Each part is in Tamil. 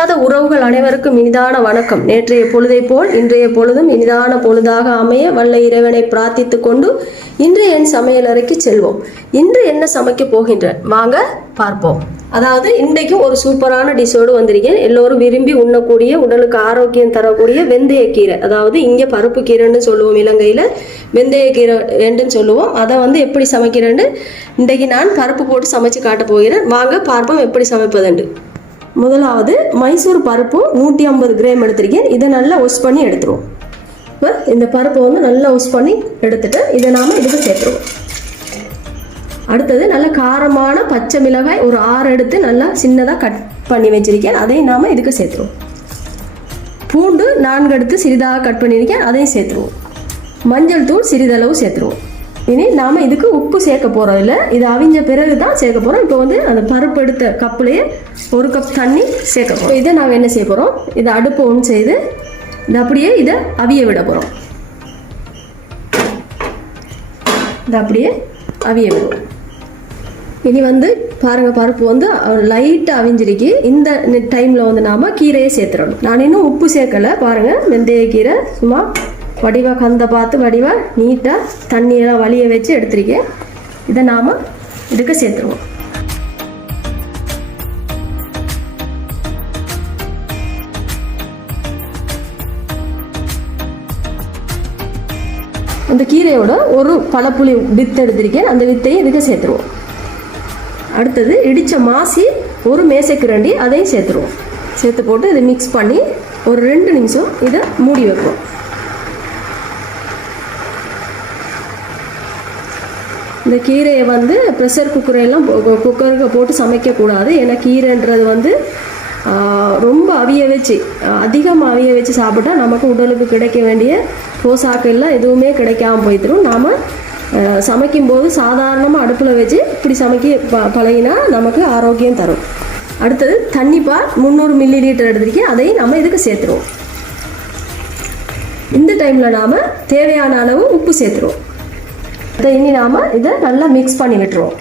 இணையாத உறவுகள் அனைவருக்கும் இனிதான வணக்கம். நேற்றைய பொழுதை போல் இன்றைய பொழுதும் இனிதான பொழுதாக அமைய வல்ல இறைவனை பிரார்த்தித்து கொண்டு இன்று என் சமையலறைக்கு செல்வோம். இன்று என்ன சமைக்க போகின்றேன் வாங்க பார்ப்போம். அதாவது இன்றைக்கு ஒரு சூப்பரான டிஷோடு வந்திருக்கேன். எல்லோரும் விரும்பி உண்ணக்கூடிய உடலுக்கு ஆரோக்கியம் தரக்கூடிய வெந்தயக்கீரை, அதாவது இங்கே பருப்பு கீரைன்னு சொல்லுவோம், இலங்கையில் வெந்தயக்கீரை என்று சொல்லுவோம். அதை எப்படி சமைக்கிறேன்னு இன்றைக்கு நான் பருப்பு போட்டு சமைச்சு காட்ட போகிறேன். வாங்க பார்ப்போம் எப்படி சமைப்பதுண்டு. முதலாவது மைசூர் பருப்பு 150 கிராம் எடுத்திருக்கேன். இதை நல்லா வாஷ் பண்ணி எடுத்துருவோம். இப்போ இந்த பருப்பை நல்லா வாஷ் பண்ணி எடுத்துட்டு இதை நாம் இதுக்கு சேர்த்துருவோம். அடுத்தது நல்ல காரமான பச்சை மிளகாய் ஒரு 6 எடுத்து நல்லா சின்னதாக கட் பண்ணி வச்சிருக்கேன். அதையும் நாம் இதுக்கு சேர்த்துருவோம். பூண்டு 4 எடுத்து சிறிதாக கட் பண்ணியிருக்கேன், அதையும் சேர்த்துருவோம். மஞ்சள் தூள் சிறிதளவு சேர்த்துருவோம். இனி நாம் இதுக்கு உப்பு சேர்க்க போகிறோம். இல்லை, இது அவிஞ்ச பிறகு தான் சேர்க்க போகிறோம். இப்போ அந்த பருப்பு எடுத்த கப்புலேயே 1 கப் தண்ணி சேர்க்க போகிறோம். இதை நாங்கள் என்ன செய்ய போகிறோம், இதை அடுப்பு ஒன்று செய்து இது அப்படியே இதை அவிய விட போகிறோம். இதை அப்படியே அவிய விடுவோம். இனி பாருங்கள், பருப்பு லைட்டாக அவிஞ்சிருக்கு. இந்த டைமில் நாம் கீரையை சேர்த்துடணும். நான் இன்னும் உப்பு சேர்க்கலை. பாருங்கள், வெந்தய கீரை சும்மா வடிவாக கந்த பார்த்து வடிவாக நீட்டாக தண்ணியெல்லாம் வலிய வச்சு எடுத்துருக்கேன். இதை நாம் இதுக்கு சேர்த்துருவோம். அந்த கீரையோட ஒரு பழப்புளி வித்து எடுத்திருக்கேன், அந்த வித்தையும் இதுக்கு சேர்த்துருவோம். அடுத்தது இடித்த மாசி ஒரு மேசைக்கரண்டி, அதையும் சேர்த்துருவோம். சேர்த்து போட்டு இதை மிக்ஸ் பண்ணி ஒரு 2 நிமிஷம் இதை மூடி வைப்போம். இந்த கீரையை ப்ரெஷர் குக்கருக்கு போட்டு சமைக்கக்கூடாது. ஏன்னா கீரைன்றது ரொம்ப அதிகமாக அவிய வச்சு சாப்பிட்டா நமக்கு உடலுக்கு கிடைக்க வேண்டிய போசாக்கெல்லாம் எதுவுமே கிடைக்காம போய்த்திரும். நாம் சமைக்கும்போது சாதாரணமாக அடுப்பில் வச்சு இப்படி சமைக்க பழகினா நமக்கு ஆரோக்கியம் தரும். அடுத்தது தண்ணிப்பால் 300 ml எடுத்திருக்கேன், அதையும் நம்ம இதுக்கு சேர்த்துருவோம். இந்த டைமில் நாம் தேவையான அளவு உப்பு சேர்த்துருவோம். இனி நாம் இதை நல்லா மிக்ஸ் பண்ணி விட்டுருவோம்.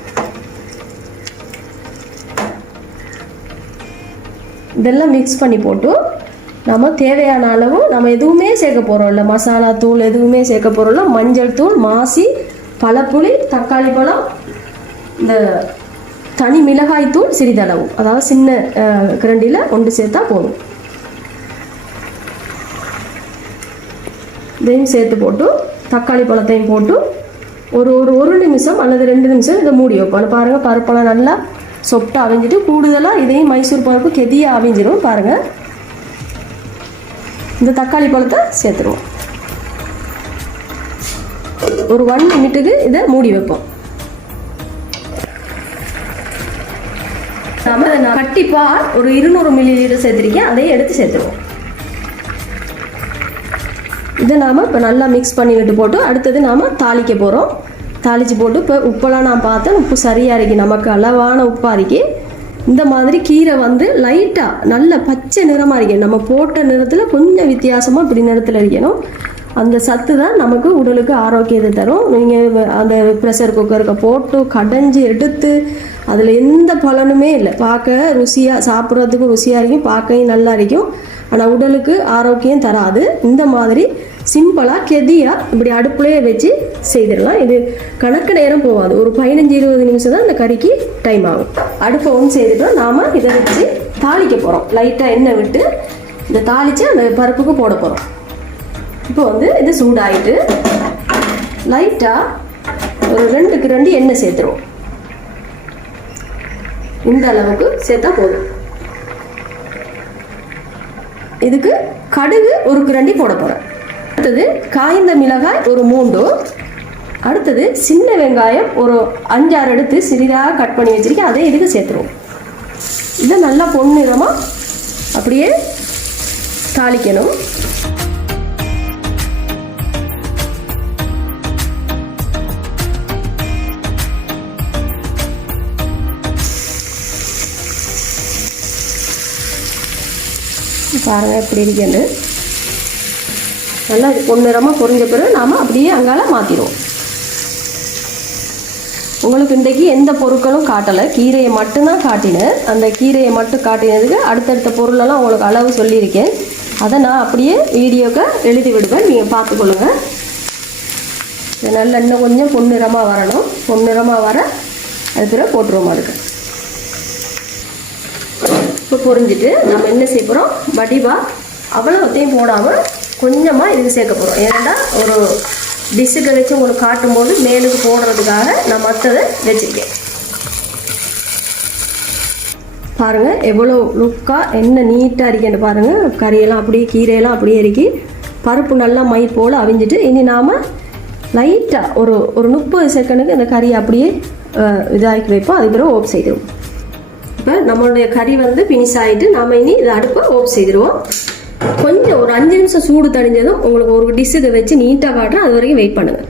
இதெல்லாம் மிக்ஸ் பண்ணி போட்டு நம்ம தேவையான அளவு நம்ம எதுவுமே சேர்க்க போகிறோம் இல்லை, மசாலா தூள் எதுவுமே சேர்க்க போகிறோம் இல்லை. மஞ்சள் தூள், மாசி, பழப்புளி, தக்காளி பழம், இந்த தனி மிளகாய் தூள் சிறிதளவு, அதாவது சின்ன கரண்டியில் ஒன்று சேர்த்தா போதும். இதையும் சேர்த்து போட்டு தக்காளி பழத்தையும் போட்டு ஒரு நிமிஷம் அல்லது 2 நிமிஷம் இதை மூடி வைப்போம். பாருங்கள், பருப்பெல்லாம் நல்லா சொப்டாக அவிஞ்சிட்டு கூடுதலாக இதையும் மைசூர் பருப்பு கெதியாக அவிஞ்சிடும். பாருங்கள், இந்த தக்காளி பழத்தை சேர்த்துருவோம். ஒரு 1 நிமிஷத்துக்கு இதை மூடி வைப்போம். நம்ம கட்டிப்பால் ஒரு 200 ml சேர்த்துருக்கேன், அதையும் எடுத்து சேர்த்துருவோம். இதை நாம் இப்போ நல்லா மிக்ஸ் பண்ணி விட்டு போட்டு அடுத்தது நாம் தாளிக்க போகிறோம். தாளித்து போட்டு இப்போ உப்பெல்லாம் நான் பார்த்தேன், உப்பு சரியாக இருக்கு, நமக்கு அளவான உப்பாக இருக்கு. இந்த மாதிரி கீரை லைட்டாக நல்ல பச்சை நிறமாக இருக்கணும். நம்ம போட்ட நிறத்தில் கொஞ்சம் வித்தியாசமாக இப்படி நிறத்தில் இருக்கணும். அந்த சத்து தான் நமக்கு உடலுக்கு ஆரோக்கியத்தை தரும். நீங்கள் அந்த ப்ரெஷர் குக்கருக்கு போட்டு கடைஞ்சி எடுத்து அதில் எந்த பலனுமே இல்லை. பார்க்க ருசியாக, சாப்பிட்றதுக்கும் ருசியாக இருக்கும், பார்க்கவும் நல்லா இருக்கும், ஆனால் உடலுக்கு ஆரோக்கியம் தராது. இந்த மாதிரி சிம்பிளாக கெதியாக இப்படி அடுப்புலேயே வச்சு செய்திடலாம். இது கணக்கு நேரம் போகாது, ஒரு 15-20 நிமிஷம் தான் இந்த கறிக்கு டைம் ஆகும். அடுப்பை ஒன்று செய்துட்டோம். நாம் இதை வச்சு தாளிக்க போகிறோம். லைட்டாக எண்ணெய் விட்டு இந்த தாளித்து அந்த பருப்புக்கு போட போகிறோம். இப்போ இது சூடாகிட்டு லைட்டாக ஒரு 2 எண்ணெய் சேர்த்துருவோம். இந்த அளவுக்கு சேர்த்தா போதும். இதுக்கு கடுகு ஒரு 2 போட போகிறேன். அடுத்தது காய்ந்த மிளகாய் ஒரு 3, அடுத்தது சின்ன வெங்காயம் ஒரு 5-6 எடுத்து சிறிதாக கட் பண்ணி வச்சிருக்கேன், அதை இதுக்கு சேர்த்துருவோம். இதை நல்லா பொன்னிறமாக அப்படியே தாளிக்கணும். பாருங்கள் எப்படி இருக்கேன்னு. நல்லா பொன்னிறமாக பொரிஞ்ச பிறகு நாம் அப்படியே அங்கால மாற்றிடுவோம். உங்களுக்கு இன்றைக்கு எந்த பொருட்களும் காட்டலை, கீரையை மட்டும்தான் காட்டினேன். அந்த கீரையை மட்டும் காட்டினதுக்கு அடுத்தடுத்த பொருளெல்லாம் உங்களுக்கு அளவு சொல்லியிருக்கேன். அதை நான் அப்படியே வீடியோக்கு எழுதி விடுவேன், நீங்கள் பார்த்துக்கொள்ளுங்க. இது நல்லா இன்னும் கொஞ்சம் பொன்னிறமாக வரணும். பொன்னிறமாக வர அது பிறகு போட்டுருவோம். அதுக்கு இப்போ பொரிஞ்சிட்டு நம்ம என்ன செய்ய போகிறோம், வடிவாக அவ்வளோத்தையும் போடாமல் கொஞ்சமாக இதுக்கு சேர்க்க போகிறோம். ஏன்னா ஒரு டிஷ்ஷுக்கு வச்சு உங்களுக்கு காட்டும்போது மேலுக்கு போடுறதுக்காக நான் மற்றதை வச்சுருக்கேன். பாருங்கள் எவ்வளோ லுக்காக என்ன நீட்டாக இருக்கேன்னு பாருங்கள். கறியெல்லாம் அப்படியே கீரையெல்லாம் அப்படியே இருக்கி பருப்பு நல்லா மை போல் அவிஞ்சிட்டு இனி நாம் லைட்டாக ஒரு 30 செகண்டுக்கு இந்த கறியை அப்படியே இதாக்கி வைப்போம். அது பிறகு ஓப் செய்துடுவோம். இப்போ நம்மளுடைய கறி வந்து ஃபினிஷ் ஆகிட்டு நாம் இனி இதை அடுப்பை ஓப் செய்திடுவோம். கொஞ்சம் ஒரு 5 நிமிஷம் சூடு தணிஞ்சதும் உங்களுக்கு ஒரு டிஷ்ஷுக்கு வச்சு நீட்டாக காட்டுறேன். அது வரைக்கும் வெயிட் பண்ணுங்கள்.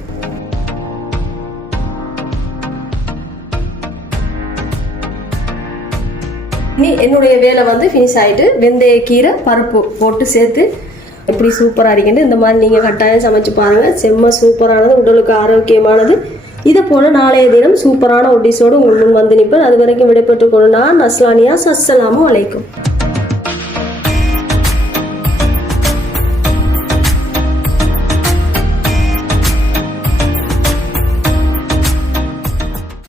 இனி என்னுடைய வேலை வந்து ஃபினிஷ் ஆகிட்டு வெந்தய கீரை பருப்பு போட்டு சேர்த்து எப்படி சூப்பராக இருக்குன்னு இந்த மாதிரி நீங்கள் கட்டாயம் சமைச்சு பாருங்கள். செம்ம சூப்பரானது, உடலுக்கு ஆரோக்கியமானது. இதை போல் நாளைய தினம் சூப்பரான ஒரு டிஷ்ஷோடு உங்கள் முன் வந்து நிற்பேன். அது வரைக்கும் விடைபெற்றுக் கொண்டு நான் நஸ்லானியா. அஸ்ஸலாமு அலைக்கும்.